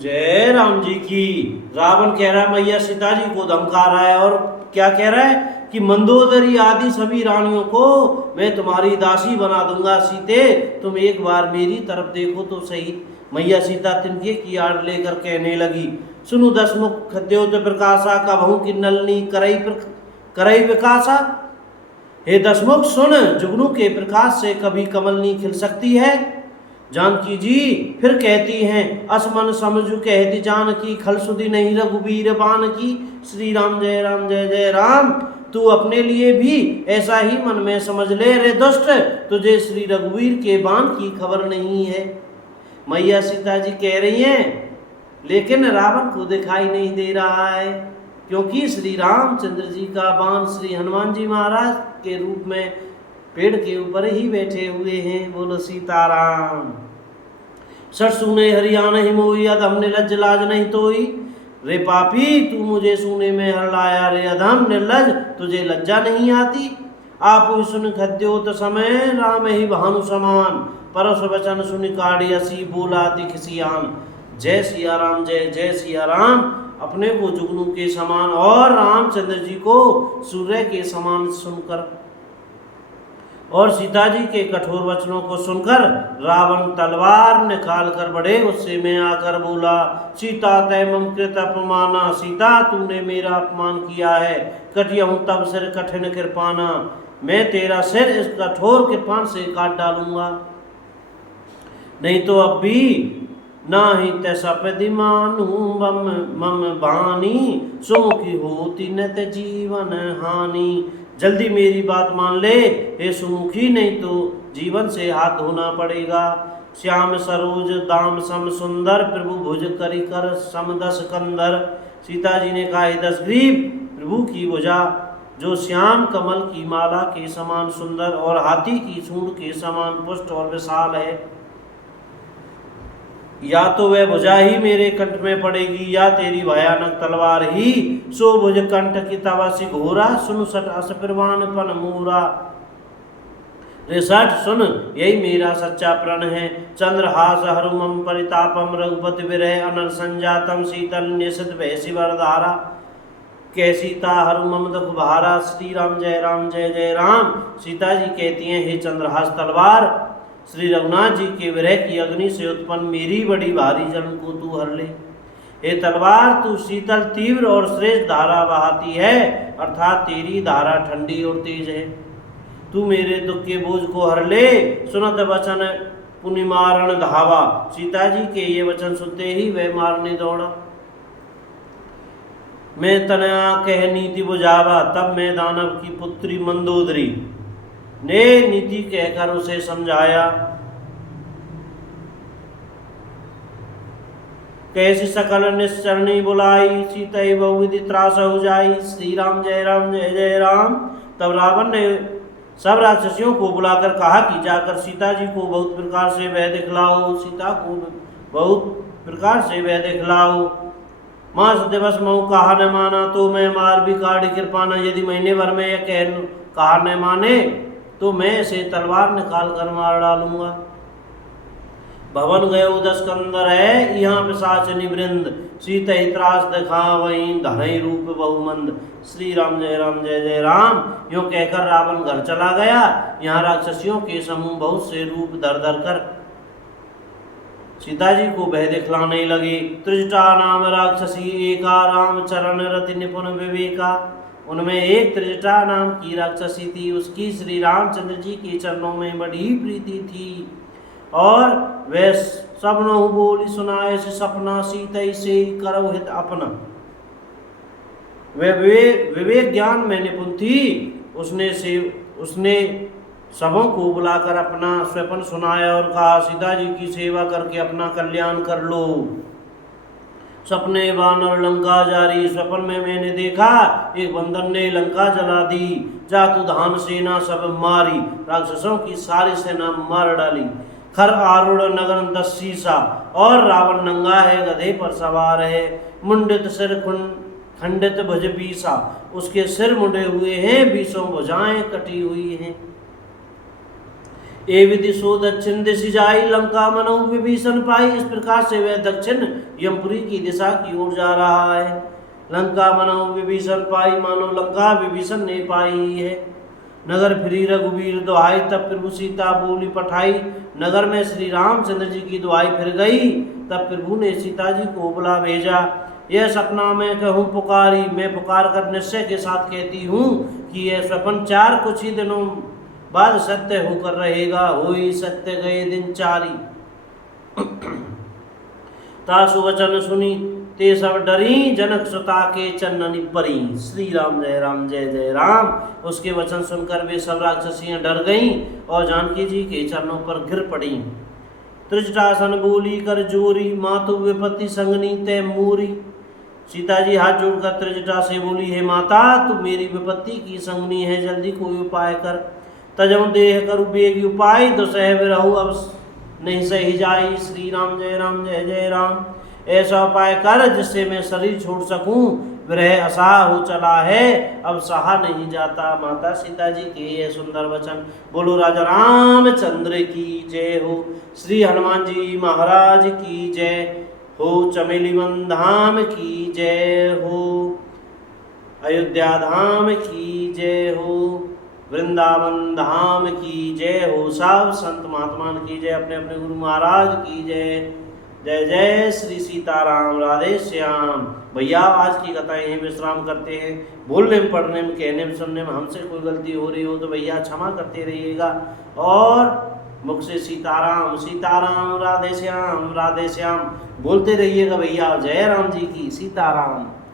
जय राम जी की। रावण कह रहा है मैया सीता जी को धमका रहा है और क्या कह रहा है कि मंदोदरी आदि सभी रानियों को मैं तुम्हारी दासी बना दूंगा। सीते तुम एक बार मेरी तरफ देखो तो सही। मैया सीता तिनके की आड़ लेकर कहने लगी, सुनु दसमुख खद्योत प्रकाशा कबहू की नलनी करई विकासा। हे दसमुख सुन, जुगनू के प्रकाश से कभी कमल नहीं खिल सकती है। जानकी जी फिर कहती हैं, असमन समझु कहती जानकी खल सुधि नहीं रघुबीर बान की। श्री राम जय राम जय जय राम। तू अपने लिए भी ऐसा ही मन में समझ ले रे दुष्ट, तुझे श्री रघुवीर के बाण की खबर नहीं है। मैया सीता जी कह रही हैं, लेकिन रावण को दिखाई नहीं दे रहा है, क्योंकि श्री रामचंद्र जी का बाण श्री हनुमान जी महाराज के रूप में पेड़ के ऊपर ही बैठे हुए हैं। बोलो सीताराम। सर सुने हरियाणा ही मोई अधम निर्लज लाज नहीं तोई। रे पापी तू मुझे सुने में हर लाया, रे अधम निर्लज तुझे लज्जा नहीं आती। आप सुन खद्योत समय राम ही भानु समान, परस वचन सुन काढ़ी असी बोला दिख सियान। जय सिया राम जय जय सिया राम। अपने को जुगनू के समान और रामचंद्र जी को सूर्य के समान सुनकर और सीता जी के कठोर वचनों को सुनकर रावण तलवार निकाल कर बड़े गुस्से में आकर बोला, सीता तय मम कृत अपमाना। सीता तूने मेरा अपमान किया है, कटियहूँ तब सिर कठिन कृपाना। मैं तेरा सिर इस कठोर कृपान से काट डालूंगा, नहीं तो अब भी ना ही तपदि मानू मम बानी। सुमुखी होती न ते जीवन हानि। जल्दी मेरी बात मान ले हे सुमुखी, नहीं तो जीवन से हाथ धोना पड़ेगा। श्याम सरोज दाम सम सुंदर, प्रभु भुज करी कर सम दस कंदर। सीता जी ने कहा, दशग्रीव प्रभु की भुजा जो श्याम कमल की माला के समान सुंदर और हाथी की सूंड के समान पुष्ट और विशाल है, या तो वह भुजा ही मेरे कंठ में पड़ेगी या तेरी भयानक तलवार ही। सो भुज कंठ की तवासी घोरा, सुन सट अस प्रवान पन मूरा। रे सठ सुन, यही मेरा सच्चा प्रण है। चंद्रहास हरुमम परितापम, रघुपति विरह अनर संजातम। शीतल निशित भैसी वरधारा, कै सीता हरुमम दुख भारा। श्री राम जय जय राम। सीता जी कहती हैं, हे चंद्रहास तलवार, श्री रघुनाथ जी के विरह की अग्नि से उत्पन्न मेरी बड़ी भारी जलन को तू हर ले। हे तलवार, तू शीतल तीव्र और श्रेष्ठ धारा बहाती है, अर्थात तेरी धारा ठंडी और तेज है। तू मेरे दुख के बोझ को हर ले। सुनत वचन पुनि मारण धावा। सीता जी के ये वचन सुनते ही वह मारने दौड़ा। मैं तनया कह नीति बुझावा, तब मैं दानव की पुत्री मंदोदरी ने नीति कहकर उसे समझाया। कैसी सकल निश्चरणी बुलाई, सीता बहुविधि त्रास हो जाई। श्री राम जय जय राम। तब रावण ने सब राक्षसियों को बुलाकर कहा कि जाकर सीता जी को बहुत प्रकार से वह दिखलाओ। सीता को बहुत प्रकार से वह दिखलाओ। मास दिवस मऊ कहा न माना, तो मैं मार भी काढ़ी कृपाना। यदि महीने भर में यह कहा न माने तो मैं इसे तलवार निकाल कर मार डालूंगा। भवन गयो दस कंदर है, यहाँ पिशाच निवृंद। सीता ही त्रास दिखा वहीं धरई रूप बहुमंद। श्री राम जय जय राम। यूँ कहकर रावण घर चला गया। यहाँ राक्षसियों के समूह बहुत से रूप धर धर कर सीता जी को भय दिखलाने लगे। त्रिजटा नाम राक्षसी एका, राम चरण रति निपुण विवेका। उनमें एक त्रिजटा नाम की राक्षसी थी। उसकी श्री रामचंद्र जी के चरणों में बड़ी प्रीति थी और वह सबनों बोली सुनाए से सपना। सीता से करो हित अपना। वह विवेक ज्ञान में निपुण थी। उसने सबों को बुलाकर अपना स्वप्न सुनाया और कहा, सीता जी की सेवा करके अपना कल्याण कर लो। सपने वानर लंका जारी, स्वप्न में मैंने देखा एक बंदर ने लंका जला दी। जातु धान सेना सब मारी, राक्षसों की सारी सेना मार डाली। खर आरूढ़ नगर दस शीशा, और रावण नंगा है गधे पर सवार है। मुंडित सिर खंडित भुज बीसा, उसके सिर मुंडे हुए हैं, बीसों भुजाएं कटी हुई हैं। ए विधि सो दक्षिण दिश जाई, लंका मनो विभीषण पाई। इस प्रकार से वह दक्षिण यमपुरी की दिशा की ओर जा रहा है। लंका मनो विभीषण पाई, मानो लंका विभीषण ने पाई है। नगर फिरी रघुवीर दुहाई, तब प्रभु सीता बोली पठाई। नगर में श्री रामचंद्र जी की दुहाई फिर गई, तब प्रभु ने सीता जी को बुला भेजा। यह सपना मैं कहूँ पुकारी, मैं पुकार कर निश्चय के साथ कहती हूँ कि यह स्वप्न चार कुछ ही दिनों बाद सत्य होकर रहेगा। होई सत्य गए दिन चारी। तासु वचन सुनी ते सब डरी, जनक सुता के चरणनि परी। श्री राम जय जय राम। उसके वचन सुनकर वे सब राक्षसियां डर गईं और जानकी जी के चरणों पर गिर पड़ी। त्रिजटासन बोली कर जोरी, मातु विपत्ति संगनी तय मूरी। सीता जी हाथ जोड़कर त्रिजटा से बोली, हे माता, तू मेरी विपत्ति की संगनी है, जल्दी कोई उपाय कर। तजम देह करू बेगी उपाय, दुसह विरहु अब नहीं सही जाई। श्री राम जय जय राम। ऐसा उपाय कर जिससे मैं शरीर छोड़ सकूं, विरह असाह हो चला है, अब सहा नहीं जाता। माता सीता जी के ये सुंदर वचन। बोलो राजा रामचंद्र की जय हो। श्री हनुमान जी महाराज की जय हो। चमेली वन धाम की जय हो। अयोध्या धाम की जय हो। वृंदावन धाम की जय हो। सब संत महात्मा की जय। अपने अपने गुरु महाराज की जय। जय जय श्री सीताराम। राधे श्याम। भैया आज की कथाएं यहीं विश्राम करते हैं। बोलने में, पढ़ने में, कहने में, सुनने में हमसे कोई गलती हो रही हो तो भैया क्षमा करते रहिएगा। और मुख से सीताराम सीताराम, राधे श्याम बोलते रहिएगा भैया। जय राम जी की। सीताराम।